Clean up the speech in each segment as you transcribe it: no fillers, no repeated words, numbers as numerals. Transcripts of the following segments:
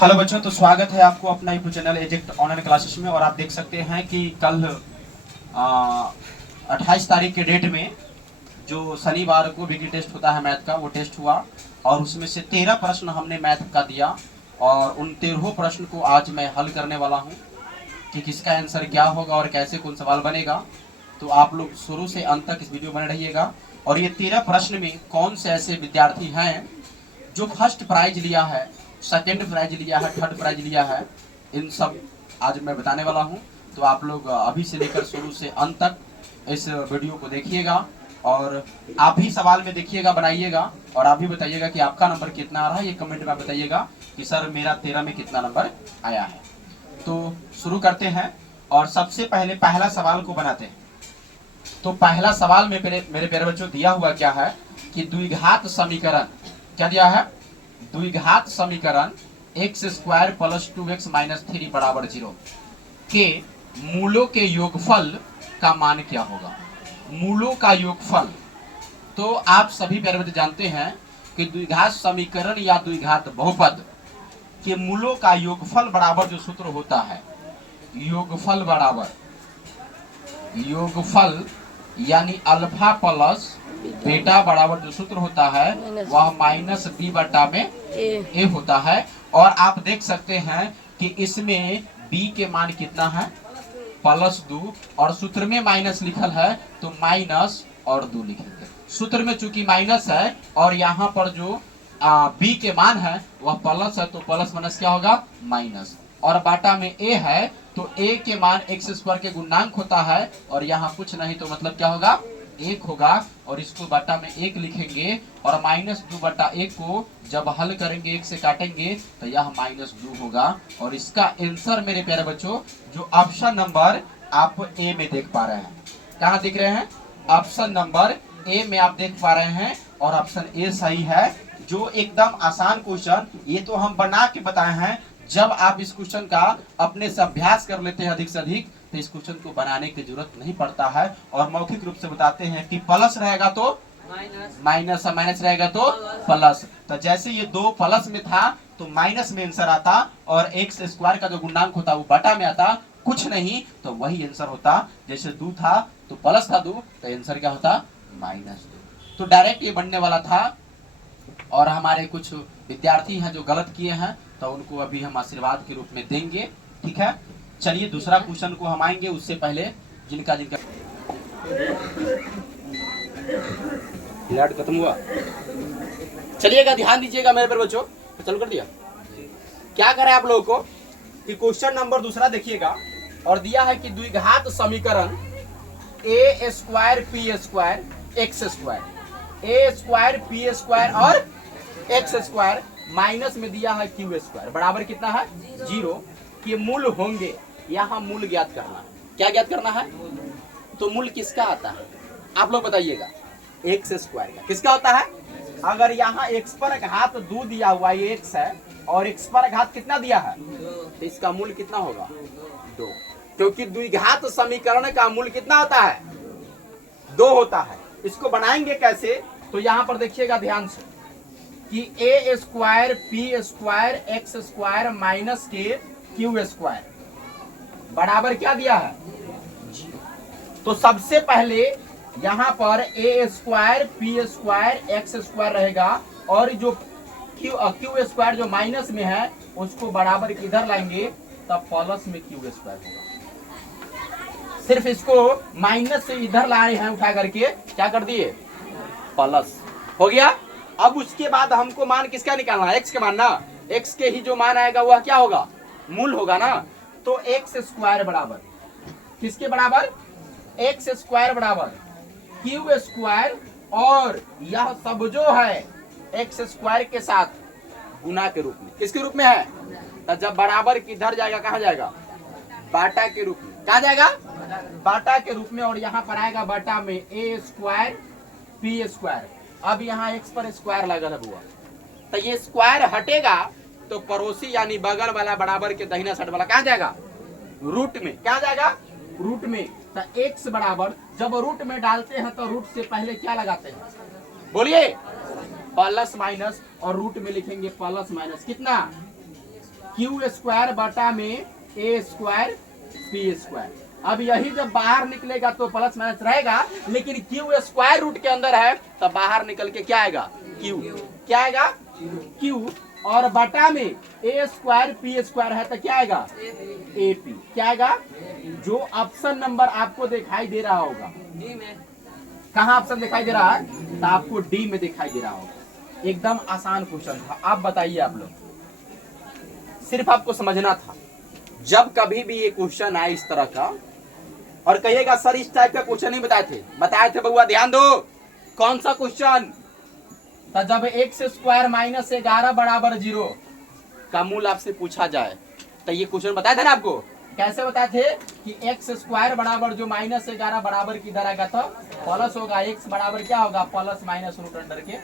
Hello बच्चों, तो स्वागत है आपको अपना YouTube channel exact online classes में। और आप देख सकते हैं कि कल 28 तारीख के डेट में जो शनिवार को वीकली टेस्ट होता है मैथ का, वो टेस्ट हुआ और उसमें से 13 प्रश्न हमने मैथ का दिया और उन 13 प्रश्न को आज मैं हल करने वाला हूं कि किसका आंसर क्या होगा और कैसे कौन सवाल बनेगा। तो आप लोग शुरू से अंत तक इस वीडियो बने रहिएगा। और ये 13 प्रश्न में कौन से ऐसे विद्यार्थी हैं जो फर्स्ट प्राइज लिया है, सेकंड प्राइज लिया है, थर्ड प्राइज लिया है, इन सब आज मैं बताने वाला हूं। तो आप लोग अभी से लेकर शुरू से अंत तक इस वीडियो को देखिएगा और आप भी सवाल में देखिएगा, बनाइएगा और आप भी बताइएगा कि आपका नंबर कितना आ रहा है। ये कमेंट में बताइएगा कि सर मेरा 13 में कितना नंबर आया है। तो शुरू करते हैं और सबसे पहले पहला सवाल को बनाते हैं। तो पहला सवाल में मेरे प्यारे बच्चों दिया हुआ क्या है कि द्विघात समीकरण, क्या दिया है? द्विघात समीकरण x square plus 2x minus 3 बराबर 0 के मूलों के योगफल का मान क्या होगा? मूलों का योगफल। तो आप सभी प्यारे बच्चे जानते हैं कि द्विघात समीकरण या द्विघात बहुपद के मूलों का योगफल बराबर जो सूत्र होता है, योगफल बराबर, योगफल यानी अल्फा प्लस बेटा बराबर जो सूत्र होता है वह माइनस बी बटा में ए होता है। और आप देख सकते हैं कि इसमें बी के मान कितना है? +2 और सूत्र में माइनस लिखल है तो माइनस और 2 लिखेंगे। सूत्र में चूंकि माइनस है और यहाँ पर जो बी के मान है वह प्लस है तो प्लस माइनस क्या होगा? माइनस। और बाटा में ए है तो ए के मान x स्क्वायर के गुणांक होता है और यहाँ कुछ नहीं तो मतलब क्या होगा? 1 होगा। और इसको बटा में 1 लिखेंगे और -2 बटा 1 को जब हल करेंगे 1 से काटेंगे तो यह -2 होगा। और इसका आंसर मेरे प्यारे बच्चों जो ऑप्शन नंबर आप ए में देख पा रहे हैं, कहाँ दिख रहे हैं? ऑप्शन नंबर ए में आप देख पा रहे हैं और ऑप्शन ए सही है। जो एकदम आसान क्वेश्चन, ये तो हम बना के बताए हैं। जब आप इस क्वेश्चन का अपने से अभ्यास कर लेते हैं अधिक से अधिक तो इस क्वेश्चन को बनाने की जरूरत नहीं पड़ता है। और मौखिक रूप से बताते हैं कि प्लस रहेगा तो माइनस, माइनस रहेगा तो प्लस। तो जैसे ये 2 प्लस में था तो माइनस में आंसर आता और x स्क्वायर का जो गुणांक होता वो बटा में आता, कुछ नहीं तो वही आंसर होता। जैसे 2 था तो प्लस था 2 तो आंसर क्या होता? -2। तो डायरेक्ट ये बनने वाला था। और हमारे कुछ विद्यार्थी हैं जो गलत किए हैं तो उनको अभी हम आशीर्वाद के रूप में देंगे, ठीक है। चलिए दूसरा क्वेश्चन को हम आएंगे, उससे पहले जिनका लाइट खत्म हुआ, चलिएगा ध्यान दीजिएगा मेरे पर बच्चों। तो चलो कर दिया, क्या करें आप लोगों को कि क्वेश्चन नंबर दूसरा देखिएगा और दिया है कि द्विघात समीकरण a square p square x square, a square p square और x स्क्वायर माइनस में दिया है q स्क्वायर बराबर कितना है? 0 के मूल होंगे। यहाँ मूल ज्ञात करना है। क्या ज्ञात करना है? तो मूल किसका आता है आप लोग बताइएगा? x स्क्वायर का। किसका होता है? अगर यहाँ x पर घात 2 दिया हुआ ये x है और x पर घात कितना दिया है तो इसका मूल कितना होगा? 2, क्योंकि द्विघात समीकरण का मूल कितना होता है? 2 होता है। इसको बनाएंगे कैसे? तो यहाँ पर देखिएगा ध्यान से कि a square p square x square minus के q स्क्वायर बराबर क्या दिया है? 0। तो सबसे पहले यहाँ पर a square p square x square रहेगा और जो q स्क्वायर जो माइनस में है उसको बराबर इधर लाएंगे तब प्लस में q स्क्वायर होगा। सिर्फ इसको माइनस से इधर लाए हैं उठा करके, क्या कर दिए? प्लस हो गया। अब उसके बाद हमको मान किसका निकालना है? x के मान ना। x के ही जो मान आएगा वह क्या होगा? मूल होगा ना। तो x स्क्वायर बराबर किसके बराबर? x स्क्वायर बराबर q स्क्वायर और यह सब जो है x स्क्वायर के साथ गुना के रूप में। किसके रूप में है? तो जब बराबर किधर जाएगा? कहाँ जाएगा? बाटा के रूप में। कहाँ जाएगा? बाटा के रूप में। और यहाँ पर आएगा बाटा में a स्क्वायर p स्क्वायर। अब यहाँ x पर स्क्वायर लगा हुआ तो ये स्क्वायर हटेगा तो पड़ोसी यानी बगल वाला बराबर के दाहिना साइड वाला कहाँ जाएगा? रूट में। क्या जाएगा? रूट में। तो x बराबर जब रूट में डालते हैं तो रूट से पहले क्या लगाते हैं? बोलिए। प्लस माइनस और रूट में लिखेंगे प्लस माइनस कितना क्यू स्क्वायर बटा में ए स्क्वायर पी स्क्वायर। अब यही जब बाहर निकलेगा तो प्लस माइनस रहेगा, लेकिन क्यू स्क्वायर रूट के अंदर है तो बाहर निकल के क्या आएगा, क्यू। क्या आएगा, क्यू। और बटा में ए स्क्वायर पी स्क्वायर है तो क्या आएगा, ए पी। क्या आएगा, जो ऑप्शन नंबर आपको दिखाई दे रहा होगा, कहाँ ऑप्शन दिखाई दे रहा है, तो आपको डी में दिखाई दे रहा होगा। एकदम आसान क्वेश्चन था। आप बताइए, आप लोग, सिर्फ आपको समझना था। जब कभी भी ये क्वेश्चन आए इस तरह का और कहिएगा सर इस टाइप का क्वेश्चन नहीं बताए थे बउआ, ध्यान दो। कौन सा क्वेश्चन, तो जब एक्स स्क्वायर माइनस 11 बराबर 0 का मूल आपसे पूछा जाए, तो ये क्वेश्चन बताए थे ना आपको। कैसे बताए थे कि एक्स स्क्वायर बराबर जो माइनस 11 बराबर किधर आएगा, तो प्लस होगा, एक्स बराबर क्या होगा, प्लस माइनस रूट अंडर के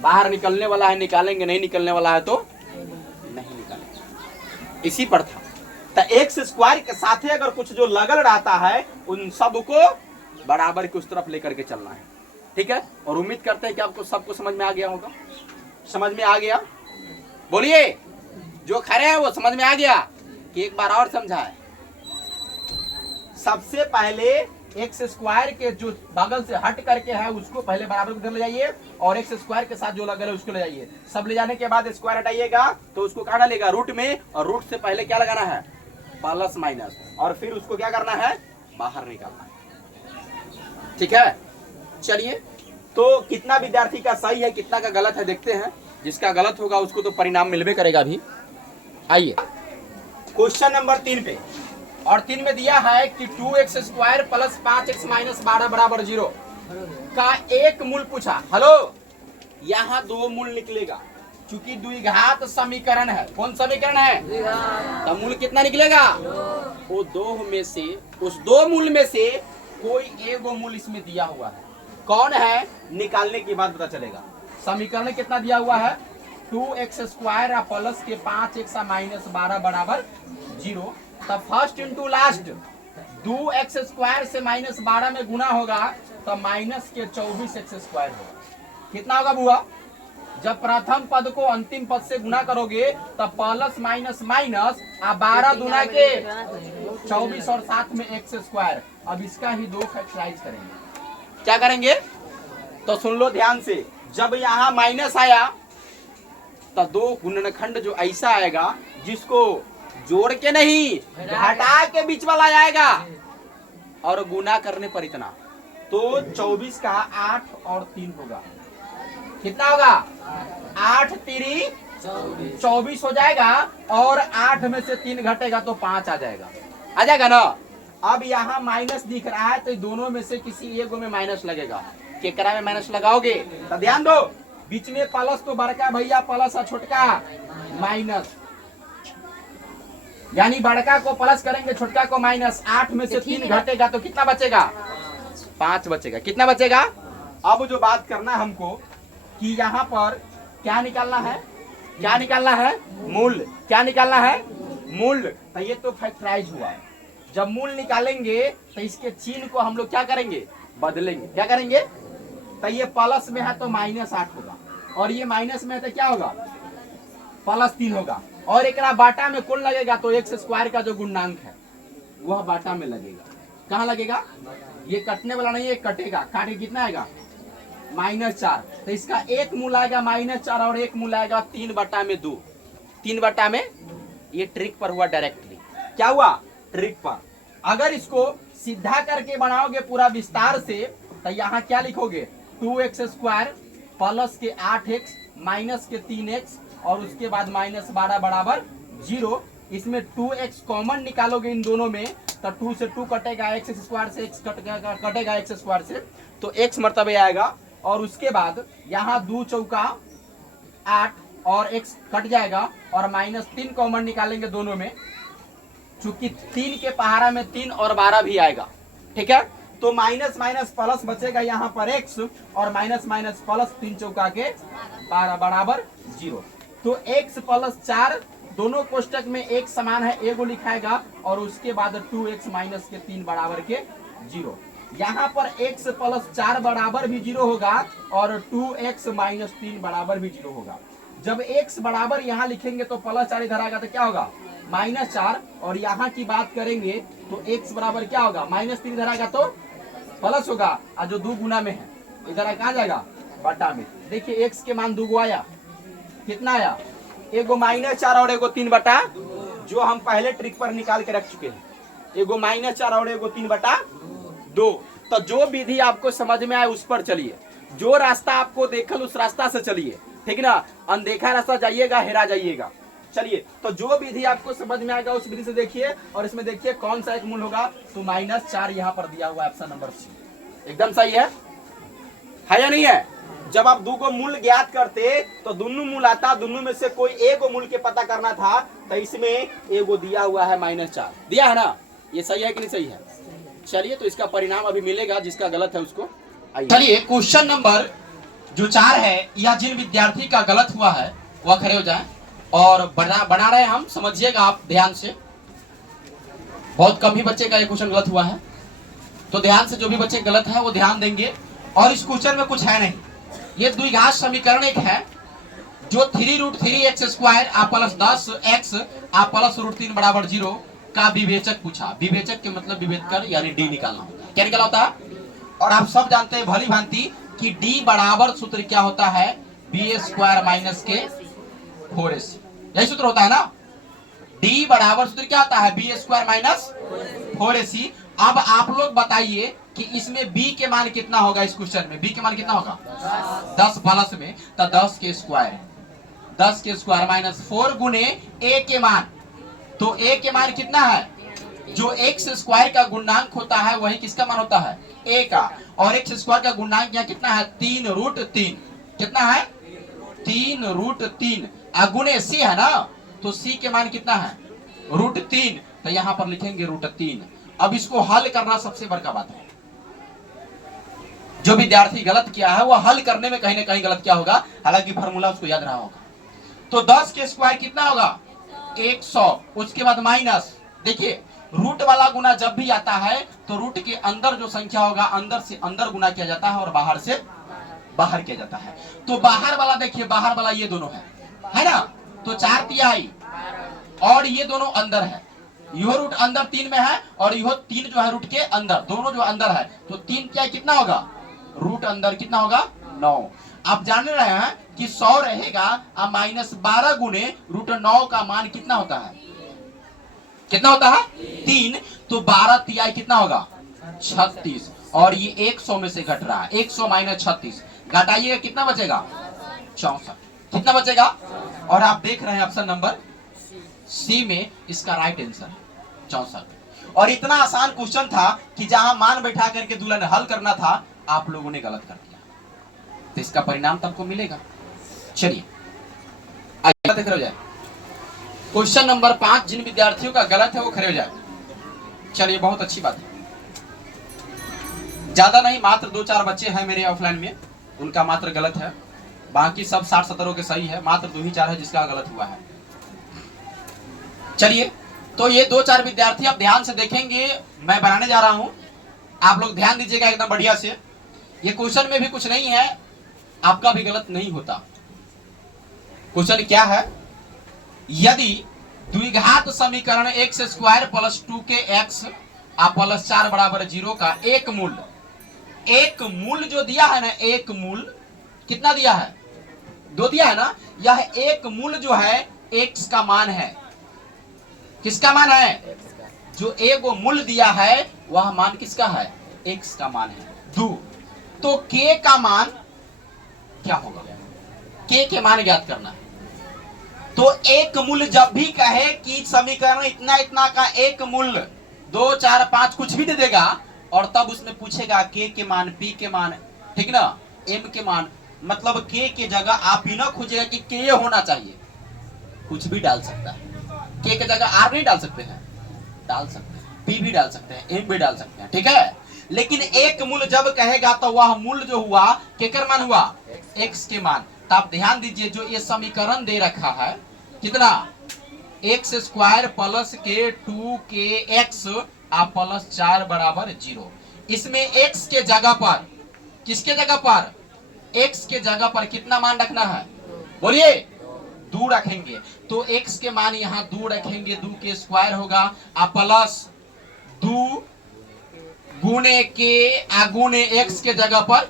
बाहर निकलने वाला है निकालेंगे, नहीं निकलने वाला है तो नहीं निकालेंगे। इसी पर था। तो एक्स स्क्वायर के साथ अगर कुछ जो लगल रहता है उन सबको बराबर की उस तरफ लेकर के चलना है, ठीक है। और उम्मीद करते हैं कि आपको सबको समझ में आ गया होगा। समझ में आ गया, बोलिए। जो खड़े हैं वो समझ में आ गया कि एक बार और समझाए। सबसे पहले एक्स स्क्वायर के जो बगल से हट करके है उसको पहले बराबर की तरफ ले जाइए, और एक्स स्क्वायर के साथ जो लगल है उसको ले जाइए। सब ले जाने के बाद स्क्वायर हटाइएगा तो उसको कहाँ डालेगा, रूट में, और रूट से पहले क्या लगाना है, प्लस माइनस, और फिर उसको क्या करना है, बाहर निकालना है, ठीक है। चलिए, तो कितना विद्यार्थी का सही है कितना का गलत है देखते हैं। जिसका गलत होगा उसको तो परिणाम मिलबे करेगा भी। आइए क्वेश्चन नंबर 3 पे, और 3 में दिया है कि 2x square plus 5x minus 12 बराबर 0 का एक मूल पूछा। हेलो, यहाँ 2 मूल निकलेगा क्योंकि द्विघात समीकरण है। कौन समीकरण है, तो मूल कितना निकलेगा, वो 2 में से, उस 2 मूल में से कोई एक मूल इसमें दिया हुआ है। कौन है, निकालने के बाद पता चलेगा। समीकरण कितना दिया हुआ है, 2x स्क्वायर प्लस के 5x माइनस 12 बराबर 0। तब first into last 2x square से माइनस 12 में गुना होगा तो माइनस के 24x स्क्वायर होगा। कितना होगा बुआ, जब प्रथम पद को अंतिम पद से गुना करोगे तब प्लस माइनस माइनस, 12 दुना के 24 और साथ में x स्क्वायर। अब इसका ही 2 फैक्टराइज करेंगे। क्या करेंगे, तो सुन लो ध्यान से। जब यहाँ माइनस आया तो 2 गुणनखंड जो ऐसा आएगा जिसको जोड़ के नहीं घटा के बीच वाला आएगा, और गुना करने पर इतना, तो 24 का 8 और 3 होगा। कितना होगा, 8 3 24 हो जाएगा, और 8 में से 3 घटेगा तो 5 आ जाएगा ना। अब यहाँ माइनस दिख रहा है तो दोनों में से किसी एक में माइनस लगेगा। केकरा में माइनस लगाओगे, तो ध्यान दो, बीच में प्लस तो बड़का भैया प्लस और छोटका माइनस, यानी बड़का को प्लस करेंगे छोटका को माइनस। 8 में से 3 घटेगा तो कितना बचेगा, 5 बचेगा। कितना बचेगा। अब जो बात करना हमको कि यहाँ पर क्या निकालना है, क्या निकालना है, मूल। क्या निकालना है, मूल। तो ये तो फैक्टराइज हुआ। जब मूल निकालेंगे तो इसके चिन्ह को हम लोग क्या करेंगे, बदलेंगे। क्या करेंगे, तो ये प्लस में है तो माइनस 8 होगा, और ये माइनस में है तो क्या होगा, प्लस 3 होगा। और एक बाटा में कौन लगेगा, तो एक्स स्क्वायर का जो गुणांक है वह बाटा में लगेगा। कहाँ लगेगा, ये कटने वाला नहीं है, कटेगा। काट के कितना आएगा, -4। तो इसका एक मूल आएगा -4 और एक मूल आएगा 3/2। 3/में ये ट्रिक पर हुआ डायरेक्टली। क्या हुआ, ट्रिक पर। अगर इसको सीधा करके बनाओगे पूरा विस्तार से तो यहाँ क्या लिखोगे, 2x स्क्वायर प्लस के 8x माइनस के 3x और उसके बाद -12 बराबर 0। इसमें 2x कॉमन निकालोगे इन दोनों में तो 2 से 2 कटेगा, x स्क्वायर से x कटेगा x स्क्वायर से, तो x मर्तबे आएगा। और उसके बाद यहाँ 2 चौका 8 और x कट जाएगा, और -3 कॉमन निकालेंगे दोनों में, चूंकि 3 के पहाड़ा में 3 और 12 भी आएगा। ठीक है, तो माइनस माइनस प्लस बचेगा यहाँ पर x, और माइनस माइनस प्लस 3 चौका के 12 बराबर 0। तो x प्लस 4 दोनों कोष्टक में एक समान है, एगो लिखाएगा, और उसके बाद 2x माइनस के 3 बराबर के 0। यहाँ पर x प्लस 4 बराबर भी 0 होगा, और 2x माइनस 3 बराबर भी 0 होगा। जब x बराबर यहाँ लिखेंगे तो +4 इधर आएगा तो क्या होगा -4, और यहाँ की बात करेंगे तो x बराबर क्या होगा -3 इधर आएगा तो प्लस होगा, और जो 2 गुना में है इधर कहाँ जाएगा बटा में। देखिए x के मान 2 गो आया, कितना आया एगो -4 और एगो 3 बटा, जो हम पहले ट्रिक पर निकाल के रख चुके हैं, एगो -4 और एगो 3 बटा 2। तो जो विधि आपको समझ में आए उस पर चलिए, जो रास्ता आपको देखल उस रास्ता से चलिए, ठीक ना, अनदेखा रास्ता जाइएगा हेरा जाइएगा। चलिए तो जो विधि आपको समझ में आएगा उस विधि से देखिए, और इसमें देखिए कौन सा एक मूल होगा, तो -4 यहाँ पर दिया हुआ है, ऑप्शन नंबर सी एकदम सही है या नहीं है। जब आप 2 को मूल ज्ञात करते तो दोनों मूल आता, दोनों में से कोई एक मूल के पता करना था, तो इसमें एगो दिया हुआ है -4 दिया है ना, ये सही है कि नहीं सही है। चलिए तो इसका परिणाम अभी मिलेगा, जिसका गलत है उसको चलिए क्वेश्चन नंबर जो 4 है, या जिन विद्यार्थी का गलत हुआ है वह खड़े हो जाएं, और बना रहे हम, समझिएगा आप ध्यान से, बहुत कम ही बच्चे का ये क्वेश्चन गलत हुआ है, तो ध्यान से जो भी बच्चे गलत है वो ध्यान देंगे। और इस क्वेश्चन में कुछ है नहीं, ये द्विघात समीकरण एक है जो 3√3x² आ प्लस 10x आ प्लस √3 बराबर 0 का विवेचक पूछा। विवेचक के मतलब विवेचकर यानी डी निकालना होता है। क्या निकाला होता है, और आप सब जानते हैं भली भांति कि डी बराबर सूत्र क्या होता है, b² - के 4ac, यही सूत्र होता है ना। डी बराबर सूत्र क्या होता है, b² - 4ac। अब आप लोग बताइए कि इसमें b के मान कितना होगा, इस क्वेश्चन में b के मान कितना होगा 10 प्लस में, तो 10 के स्क्वायर -4 गुने a के मान, तो a के मान कितना है, जो x² का गुणांक होता है वही किसका मान होता है a का, और x² का गुणांक यहाँ कितना है 3√3, कितना है 3√3, गुणे c है ना, तो c के मान कितना है √3, तो यहाँ पर लिखेंगे √3। अब इसको हल करना सबसे बड़का बात है, जो विद्यार्थी गलत किया है वह हल करने में कहीं ना कहीं गलत क्या होगा, हालांकि फॉर्मूला उसको याद रहा होगा। तो 10 के स्क्वायर कितना होगा 100, उसके बाद माइनस, देखिए रूट वाला गुना जब भी आता है तो रूट के अंदर जो संख्या होगा अंदर से अंदर गुना किया जाता है और बाहर से बाहर किया जाता है। तो बाहर वाला देखिए, बाहर वाला ये दोनों है ना, तो 4/3 और ये दोनों अंदर है, यह रूट अंदर 3 में है और यह 3 जो है रूट के अंदर, दोनों जो अंदर है, तो 3 कितना होगा रूट अंदर कितना होगा 9। आप जान रहे हैं कि 100 रहेगा और -12 गुने √9 का मान कितना होता है, कितना होता है 3, तो 12 कितना होगा 36, और ये 100 में से घट रहा है, 100 - 36 घटाइएगा कितना बचेगा 64, कितना बचेगा। और आप देख रहे हैं ऑप्शन नंबर सी में इसका राइट आंसर है 64। और इतना आसान क्वेश्चन था कि जहां मान बैठा करके दुल्हन हल करना था आप लोगों ने गलत कर दिया, तो इसका परिणाम तब मिलेगा। चलिए आइए खड़े हो जाए, क्वेश्चन नंबर 5 जिन विद्यार्थियों का गलत है वो खड़े हो जाए। चलिए बहुत अच्छी बात है, ज्यादा नहीं, मात्र 2-4 बच्चे हैं मेरे ऑफलाइन में, उनका मात्र गलत है, बाकी सब 60-70 के सही है, मात्र 2-4 है जिसका गलत हुआ है। चलिए तो ये 2-4 विद्यार्थी आप ध्यान से देखेंगे, मैं बनाने जा रहा हूं, आप लोग ध्यान दीजिएगा एकदम बढ़िया से। ये क्वेश्चन में भी कुछ नहीं है, आपका भी गलत नहीं होता। क्वेश्चन क्या है, यदि द्विघात समीकरण x² + 2kx आ प्लस 4 बराबर 0 का एक मूल जो दिया है ना, एक मूल कितना दिया है 2 दिया है ना, यह एक मूल जो है x का मान है, किसका मान है, जो एगो मूल दिया है वह मान किसका है x का मान है 2, तो k का मान क्या होगा, k के मान ज्ञात करना है। तो एक मूल जब भी कहे कि समीकरण इतना इतना का एक मूल 2, 4, 5 कुछ भी दे देगा, और तब उसमें पूछेगा k के मान, p के मान, ठीक ना, m के मान, मतलब k के जगह आप ही ना खोजेगा कि k होना चाहिए, कुछ भी डाल सकता है, k के जगह r नहीं डाल सकते हैं, डाल सकते हैं, p भी डाल सकते हैं, m भी डाल सकते हैं, ठीक है। लेकिन एक मूल जब कहेगा तो वह मूल जो हुआ केकर मान हुआ x के मान। तो आप ध्यान दीजिए, जो ये समीकरण दे रखा है कितना x² + के 2kx आ प्लस 4 बराबर 0, इसमें x के जगह पर, किसके जगह पर x के जगह पर कितना मान रखना है, बोलिए दो रखेंगे तो x के मान यहाँ दो रखेंगे, दो के स्क्वायर होगा प्लस दो गुने के गुने x के जगह पर,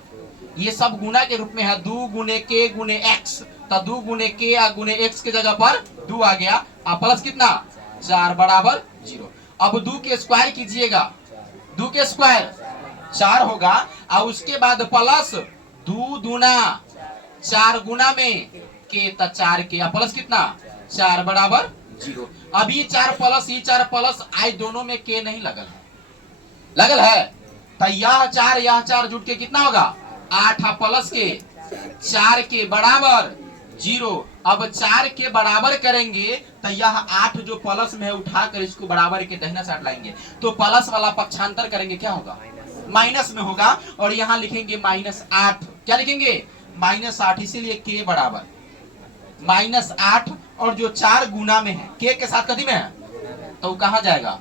ये सब गुना के रूप में है, दो गुने के गुने x, तो दो गुने के गुने x के जगह पर दो आ गया प्लस कितना 4 बराबर 0। अब दो के स्क्वायर कीजिएगा, दो के स्क्वायर 4 होगा और उसके बाद प्लस दो दूना 4 गुना में के, तो 4 के प्लस कितना 4 बराबर 0। अब ये 4 प्लस आई दोनों में के नहीं लगल है, लगल है, तो यह 4 जुट के कितना होगा 8 प्लस के 4 के बराबर 0। अब 4 के बराबर करेंगे तो यह 8 जो प्लस में है उठाकर इसको बराबर के दाहिना साइड लाएंगे, तो प्लस वाला पक्षांतर करेंगे क्या होगा माइनस में होगा, और यहाँ लिखेंगे -8, क्या लिखेंगे -8, इसीलिए के बराबर -8, और जो 4 गुना में है के साथ कथी में है तो कहा जाएगा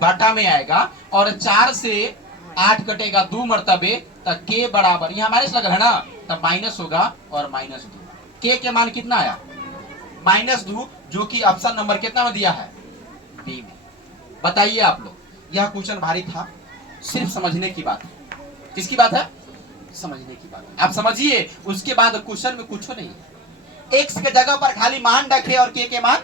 बाटा में आएगा, और 4 से 8 कटेगा 2 मरतबे, तो के बराबर यहाँ माइनस लगा है ना, तब माइनस होगा और -2। के मान कितना आया -2, जो कि ऑप्शन नंबर कितना में दिया है बी में। बताइए आप लोग, यह क्वेश्चन भारी था, सिर्फ समझने की बात है। किसकी बात है समझने की बात है, आप समझिए, उसके बाद क्वेश्चन में कुछ नहीं है, एक्स के जगह पर खाली मान रखे और के मान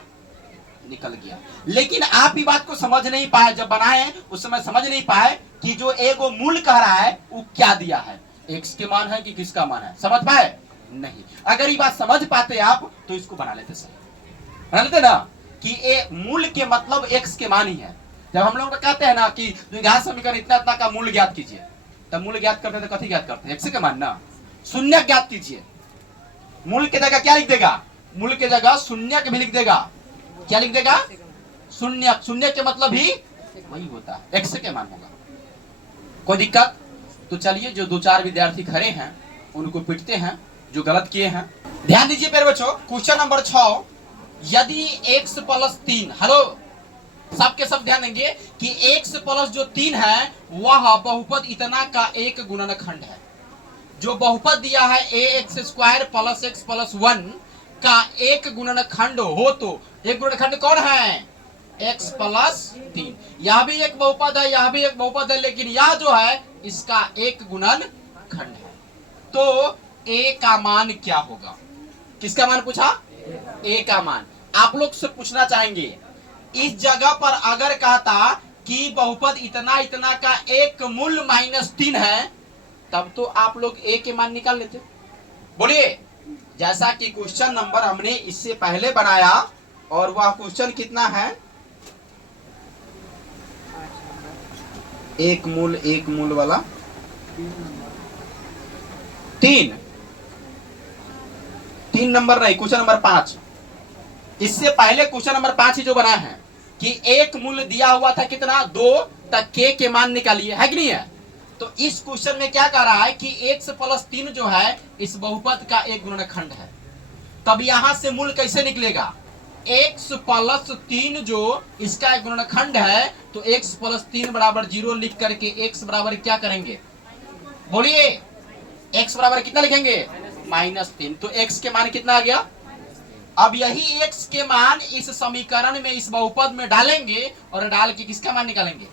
निकल गया। लेकिन आप ही बात को समझ नहीं पाए, जब बनाए उस समय समझ नहीं पाए कि जो एगो मूल कह रहा है वो क्या दिया है, एक्स के मान है कि किसका मान है, समझ पाए नहीं। अगर ये बात समझ पाते आप तो इसको बना लेते, सही बना लेते ना, कि ए मूल के मतलब एक्स के मान ही है। जब हम लोग कहते हैं ना कि द्विघात समीकरण इतना इतना का मूल ज्ञात कीजिए, तब मूल ज्ञात करते हैं तो कथी ज्ञात करते हैं एक्स के मान ना, शून्य ज्ञात कीजिए, मूल के जगह क्या लिख देगा, मूल के जगह शून्य भी लिख देगा, क्या लिख देगा शून्य, शून्य के मतलब ही वही होता है एक्स के मान होगा। कोई दिक्कत? तो चलिए जो 2-4 विद्यार्थी खड़े हैं उनको पिटते हैं जो गलत किए हैं। ध्यान दीजिए प्यारे बच्चों, क्वेश्चन नंबर 6, यदि x + 3, हेलो सबके सब ध्यान देंगे कि x + जो 3 है वह बहुपद इतना का एक गुणनखंड है। जो बहुपद दिया है ax² + x + 1 का एक गुणनखंड हो, तो एक गुणनखंड कौन है x + 3। यह भी एक बहुपद है, यह भी एक बहुपद है, लेकिन यह जो है इसका एक गुणनखंड है। तो a का मान क्या होगा, किसका मान पूछा, a का मान। आप लोग से पूछना चाहेंगे, इस जगह पर अगर कहता कि बहुपद इतना इतना का एक मूल -3 है, तब तो आप लोग a के मान निकाल लेते। बोलिए, जैसा कि क्वेश्चन नंबर हमने इससे पहले बनाया, और वह क्वेश्चन कितना है, एक मूल वाला 3 नंबर नहीं, क्वेश्चन नंबर 5। इससे पहले क्वेश्चन नंबर 5 ही जो बना है कि एक मूल दिया हुआ था कितना 2, तक के मान निकालिए, है कि नहीं है। तो इस क्वेश्चन में क्या कह रहा है कि x + 3 जो है इस बहुपद का एक गुणनखंड है। तब यहां से मूल कैसे निकलेगा, x + 3 जो इसका एक गुणनखंड है, तो x + 3 बराबर 0 लिख करके x बराबर क्या करेंगे, बोलिए x बराबर कितना लिखेंगे -3। तो x के मान कितना आ गया। अब यही x के मान इस समीकरण में इस बहुपद में डालेंगे और डाल के किसका मान निकालेंगे,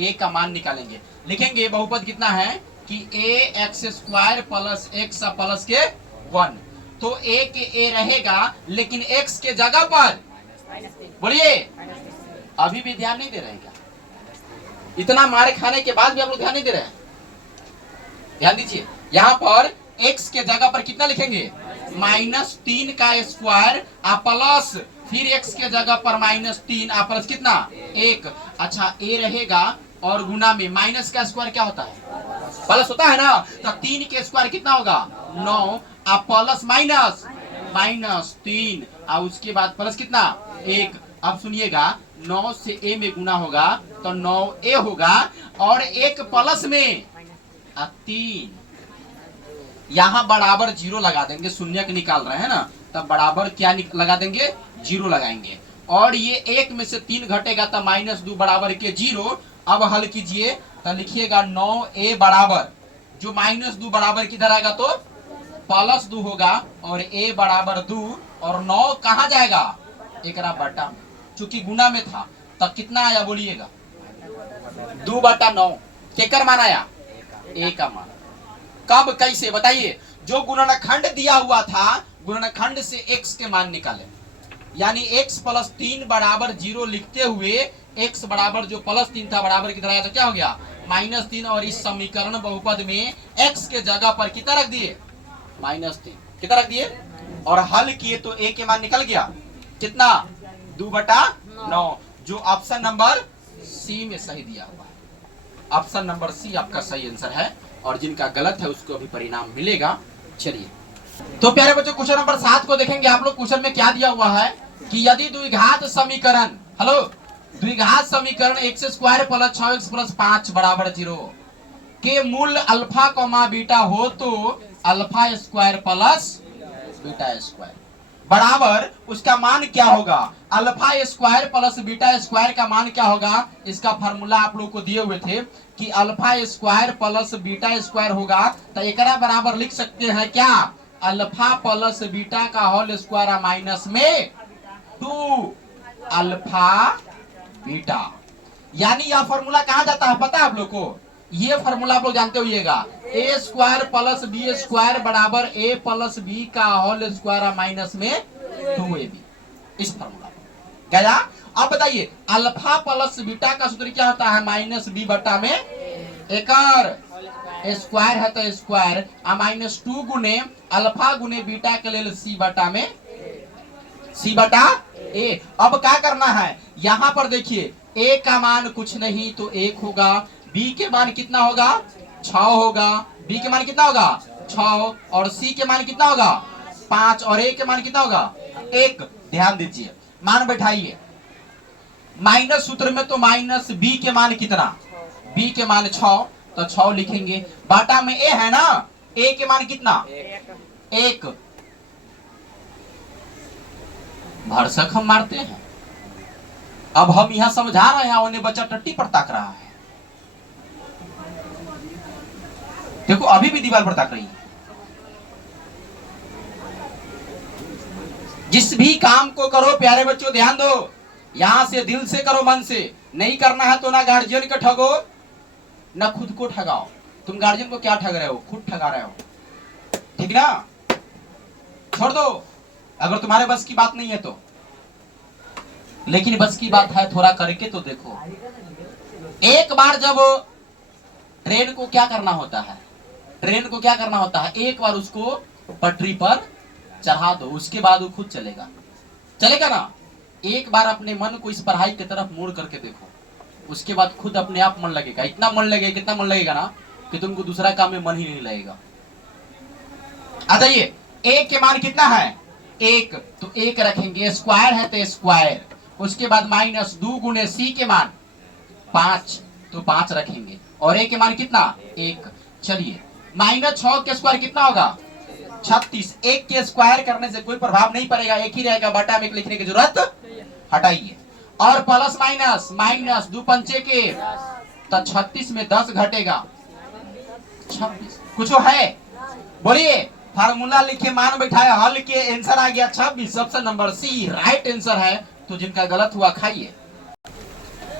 a का मान निकालेंगे। लिखेंगे बहुपद कितना है कि ax² + x + 1, तो a के a रहेगा, लेकिन x के जगह पर बोलिए, अभी भी ध्यान नहीं दे रहे क्या, इतना मार खाने के बाद भी आप लोग ध्यान नहीं दे रहे हैं। ध्यान दीजिए, यहाँ पर x के जगह पर कितना लिखेंगे -3 का स्क्वायर प्लस फिर x के जगह पर -3 प्लस कितना 1। अच्छा a रहेगा और गुना में माइनस का स्क्वायर क्या होता है प्लस होता है ना, तो 3 के स्क्वायर कितना होगा 9 प्लस -3 और उसके बाद प्लस कितना 1। अब सुनिएगा 9 से a में गुना होगा तो 9a होगा, और 1 प्लस में 3, यहाँ बराबर 0 लगा देंगे, शून्य के निकाल रहे हैं ना, तब बराबर क्या लगा देंगे 0 लगाएंगे, और ये 1 में से 3 घटेगा तो -2 बराबर के 0। अब हल कीजिए तो लिखिएगा 9a बराबर, जो -2 बराबर किधर आएगा तो +2 होगा, और a बराबर 2 और 9 कहाँ जाएगा, एकरा बटा में, चूंकि गुना में था तब कितना आया बोलिएगा, 2/9। केकर मान आया, ए का मान। कब कैसे बताइए, जो गुणनखंड दिया हुआ था गुणनखंड से x के मान निकाले, यानी x + 3 = 0 लिखते हुए x बराबर जो +3 था बराबर कितना आया, तो क्या हो गया -3। और इस समीकरण बहुपद में x के जगह पर कितना रख दिए, -3 कितना रख दिए, और हल किए तो a के मान निकल गया कितना, 2/9, जो ऑप्शन नंबर सी में सही दिया हुआ है। ऑप्शन नंबर सी आपका सही आंसर है, और जिनका गलत है उसको अभी परिणाम मिलेगा। चलिए तो प्यारे बच्चों क्वेश्चन नंबर 7 को देखेंगे आप लोग। क्वेश्चन में क्या दिया हुआ है कि यदि द्विघात समीकरण, हेलो, द्विघात समीकरण x² + 6x + 5 = 0 के मूल अल्फा, बीटा हो तो α² + β² बराबर उसका मान क्या होगा, α² + β² का मान क्या होगा। इसका फार्मूला आप लोग को दिए हुए थे कि α² + β² होगा, तो एकरा बराबर लिख सकते हैं क्या, α + बीटा का होल स्क्वायर माइनस में 2 अल्फा बीटा। यानी यह फार्मूला कहां जाता है पता है आप लोग को, ये फार्मूला आप लोग जानते होइएगा, a² + b² बराबर a + b का होल स्क्वायर माइनस में 2ab। इस फार्मूला क्या, अब बताइए अल्फा + बीटा का सूत्र क्या होता है, -b बटा में एकर स्क्वायर है तो स्क्वायर -2 गुने अल्फा गुने बीटा के लिए c बटा में c बटा a। अब क्या करना है, यहां पर देखिए a का मान कुछ नहीं तो 1 होगा, b के मान कितना होगा 6 होगा, b के मान कितना होगा 6, और c के मान कितना होगा 5, और a के मान कितना होगा 1। ध्यान दीजिए, मान बैठाइए, माइनस सूत्र में तो -b के मान कितना, b के मान 6 तो 6 लिखेंगे, बाटा में a है ना, a के मान कितना 1। भरसक हम मारते हैं। अब हम यहां समझा रहे हैं, उन्हें बच्चा टट्टी पर ताक रहा है। देखो अभी भी दीवार पर ताक रही है। जिस भी काम को करो प्यारे बच्चों ध्यान दो, यहां से दिल से करो, मन से नहीं करना है तो ना गार्जियन को ठगो ना खुद को ठगाओ। तुम गार्जियन को क्या ठग रहे हो, खुद ठगा रहे हो, ठीक ना, छोड़ दो अगर तुम्हारे बस की बात नहीं है तो। लेकिन बस की बात है, थोड़ा करके तो देखो। एक बार जब ट्रेन को क्या करना होता है, ट्रेन को क्या करना होता है, एक बार उसको पटरी पर चढ़ा दो, उसके बाद वो खुद चलेगा, चलेगा ना। एक बार अपने मन को इस पढ़ाई की तरफ मोड़ करके देखो, उसके बाद खुद अपने आप मन लगेगा, इतना मन लगेगा, कितना मन लगेगा ना कि तुमको दूसरा काम में मन ही नहीं लगेगा। आ जाइए, एक के मान कितना है 1, तो 1 रखेंगे, स्क्वायर है तो स्क्वायर, उसके बाद -2 गुने c के मान 5 तो 5 रखेंगे, और a के मान कितना 1। चलिए -6 के स्क्वायर कितना होगा 36, 1 के स्क्वायर करने से कोई प्रभाव नहीं पड़ेगा, एक ही रहेगा, बटा में लिखने की जरूरत हटाइए। और प्लस माइनस 2 पंचे के तो 36 में 10 घटेगा 26। कुछ है बोलिए, फार्मूला लिखे, मान बैठाए, हल के आंसर आ गया 26। Option number C right answer है। तो जिनका गलत हुआ खाइए।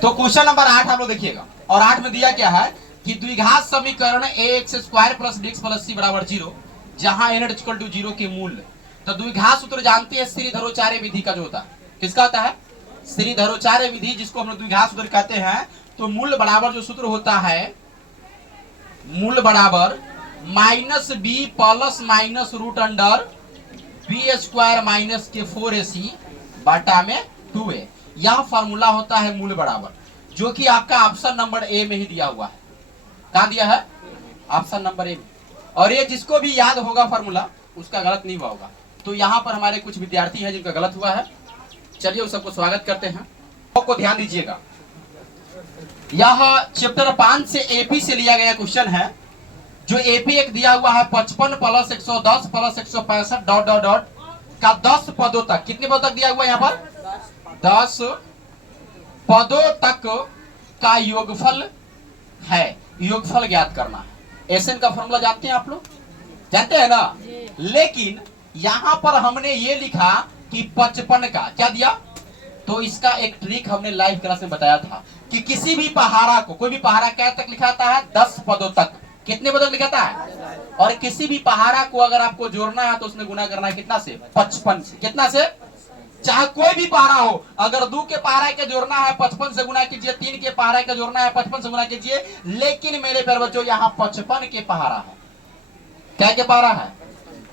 तो क्वेश्चन नंबर 8 आप लोग देखिएगा, और 8 में दिया क्या है कि द्विघात समीकरण ax² + bx + c = 0 जहां n = 0 के मूल। तो द्विघात सूत्र जानते हैं, श्रीधरोचार्य विधि का जो होता है, किसका होता है श्रीधरोचार्य विधि, जिसको हम लोग द्विघात सूत्र कहते हैं। तो मूल बराबर जो सूत्र होता है, मूल बराबर -b + -√b² - 4ac बटा में 2a। यह फार्मूला होता है मूल बराबर, जो कि आपका ऑप्शन नंबर ए में ही दिया हुआ है। कहां दिया है, ऑप्शन नंबर ए में। और ये जिसको भी याद होगा फार्मूला उसका गलत नहीं हुआ होगा। तो यहाँ पर हमारे कुछ विद्यार्थी हैं जिनका गलत हुआ है। चलिए उस सबको स्वागत करते हैं। को ध्यान दीजिएगा, यह चैप्टर 5 से एपी से लिया गया क्वेश्चन है। जो एपी एक दिया हुआ है 55 + 110 + 165 डॉट डॉट डॉट का 10 पदों तक, कितने पदों तक दिया हुआ है यहाँ पर 10 पदों तक का योगफल है। योगफल ज्ञात करना है। एसएन का फॉर्मूला जानते हैं आप लोग, जानते हैं ना। लेकिन यहां पर हमने ये लिखा कि 55 का क्या दिया, तो इसका एक ट्रिक हमने लाइव क्लास में बताया था कि किसी भी पहाड़ा को, कोई भी पहाड़ा क्या तक लिखाता है, 10 पदों तक। कितने पदों तक लिखाता है? और किसी भी पहाड़ा को अगर आपको जोड़ना है तो उसमें गुना करना है कितना से? 55 से। कितना से? चाहे कोई भी पहाड़ा हो, अगर 2 के पहाड़ा के जोड़ना है 55 से गुना कीजिए, 3 के पहाड़ा के जोड़ना है 55 से गुना कीजिए। लेकिन मेरे प्यारे बच्चों यहाँ 55 के पहाड़ा है। क्या के पहाड़ा है?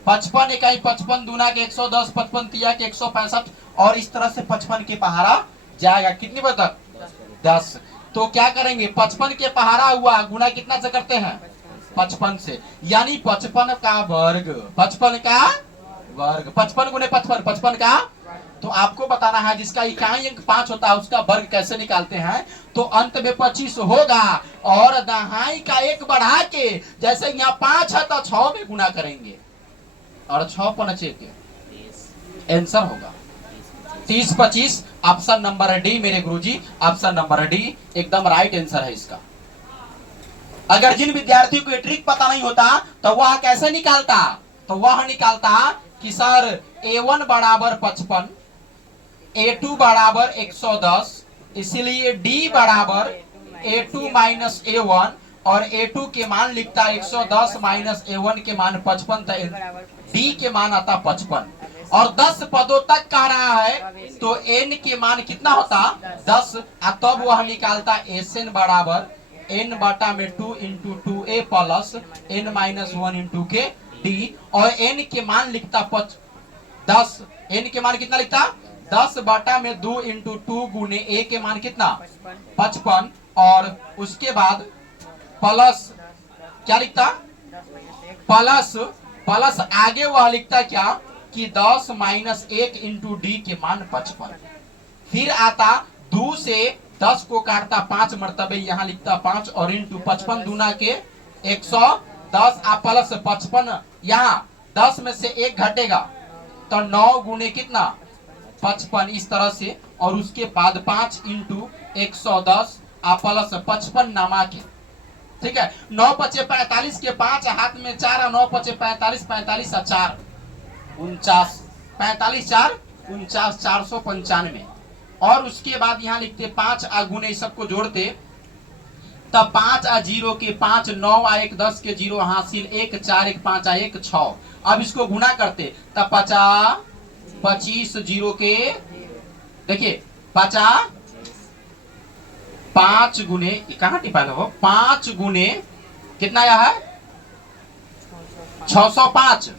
55 इकाई 55 दूना के 110, 55 तिया के 165, और इस तरह से 55 के पहाड़ा जाएगा। कितनी बजे तक? 10। तो क्या करेंगे, 55 के पहाड़ा हुआ, गुना कितना से करते हैं? 55 से, यानी 55 का वर्ग। 55 का वर्ग, 55 गुने 55, 55 का। तो आपको बताना है जिसका इकाई अंक 5 होता है उसका वर्ग कैसे निकालते हैं। तो अंत में 25 होगा और दहाई का 1 बढ़ा के, जैसे यहाँ 5 है तो 6 में गुना करेंगे और 6 पंचे के आंसर होगा 30 25। ऑप्शन नंबर डी मेरे गुरुजी, ऑप्शन नंबर डी एकदम राइट आंसर है इसका। अगर जिन विद्यार्थियों को ये ट्रिक पता नहीं होता तो वह कैसे निकालता, तो वह निकालता कि सर A1 बराबर 55, A2 बराबर 110, इसलिए D बराबर A2 माइनस A1, और A2 के मान लिखता 110 माइनस A1 के मान 55, D के मान आता 55, और 10 पदों तक कह रहा है तो N के मान कितना होता? 10। तब वह निकालता SN बराबर N बटा में 2 into 2A plus N minus 1 into के D, और N के मान लिखता 10। N के मान कितना लिखता? 10 बटा में 2 इंटू 2 गुने A के मान कितना? 55, और उसके बाद प्लस क्या लिखता? प्लस आगे वह लिखता क्या कि 10 माइनस 1 इंटू डी के मान 55। फिर आता 2 से 10 को काटता 5 मरतबे, यहाँ लिखता 5, और इंटू 55 दूना के 110 प्लस 55, यहाँ 10 में से 1 घटेगा तो 9 गुने कितना? 55, इस तरह से। और उसके बाद 5 इंटू 110 प्लस 55 नामा के, ठीक है। 9 पचे 45 के 5 हाथ में 4, 9 पचे 45, 45 और 4 49, 45 4 49, 495। और उसके बाद यहाँ लिखते 5 गुने सबको जोड़ते, तब 5 0 के 5, 9 1 10 के 0 हासिल 1 4 1 5 1 6। अब इसको गुना करते तब 50 25 0 के, देखिए 50 5 गुने कहाँ टिपा था वो, 5 गुने कितना आया है? 605।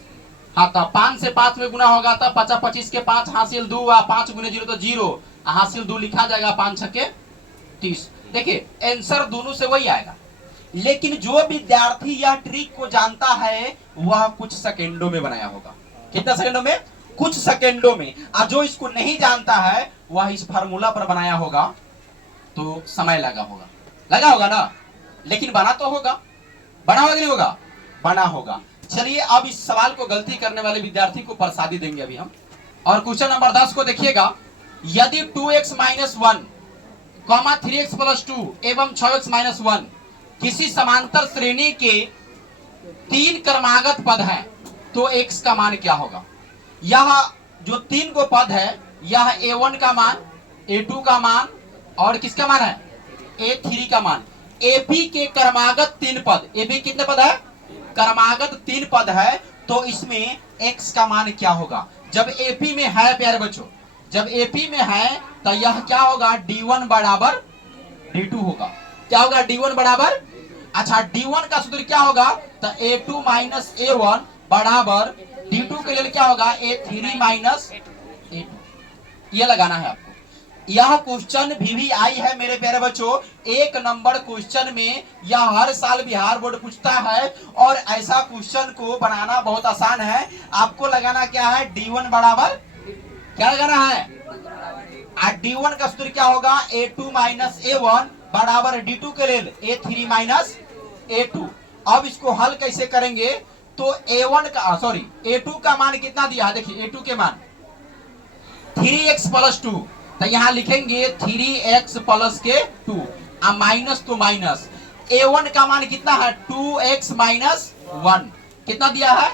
हाँ तो 5 से 5 में गुना होगा तब 50 25 के 5 हासिल 2, 5 गुने 0 तो 0, हासिल 2 लिखा जाएगा, 5 6 के 30। देखिए आंसर दोनों से वही आएगा। लेकिन जो विद्यार्थी यह ट्रिक को जानता है वह कुछ सेकेंडों में बनाया होगा। कितना सेकेंडों में? कुछ सेकेंडों में। और जो इसको नहीं जानता है वह इस फार्मूला पर बनाया होगा तो समय लगा होगा ना, लेकिन बना तो होगा। बना होगा कि नहीं होगा? बना होगा। चलिए अब इस सवाल को गलती करने वाले विद्यार्थी को प्रसादी देंगे अभी हम। और क्वेश्चन नंबर 10 को देखिएगा, यदि 2x माइनस 1 3x प्लस 2 एवं 6x माइनस 1 किसी समांतर श्रेणी के 3 क्रमागत पद हैं तो x का मान क्या होगा? यह जो 3 को पद है, यह A1 का मान, A2 का मान और किसका मान है? A3 का मान। AP के क्रमागत 3 पद, AP कितने पद है? क्रमागत 3 पद है, तो इसमें x का मान क्या होगा? जब AP में है प्यारे बच्चों, जब AP में है तो यह क्या होगा? D1 बराबर D2 होगा। क्या होगा? D1 बराबर, अच्छा D1 का सूत्र क्या होगा? तो A2 माइनस A1 बराबर D2 के लिए क्या होगा? A3 minus A2। ये लगाना है आपको। यह क्वेश्चन भी आई है मेरे प्यारे बच्चों, 1 नंबर क्वेश्चन में। यह हर साल बिहार बोर्ड पूछता है और ऐसा क्वेश्चन को बनाना बहुत आसान है। आपको लगाना क्या है? D1 बराबर क्या लगाना है? D1 का सूत्र क्या होगा? A2 माइनस A1 बराबर D2 के लिए A3 माइनस A2। अब इसको हल कैसे करेंगे? तो A1 का A2 का मान कितना दिया है? देखिए A2 के मान 3x प्लस 2, तो यहां लिखेंगे 3x प्लस के 2, माइनस तो माइनस। A1 का मान कितना है? 2x minus 1। कितना दिया है?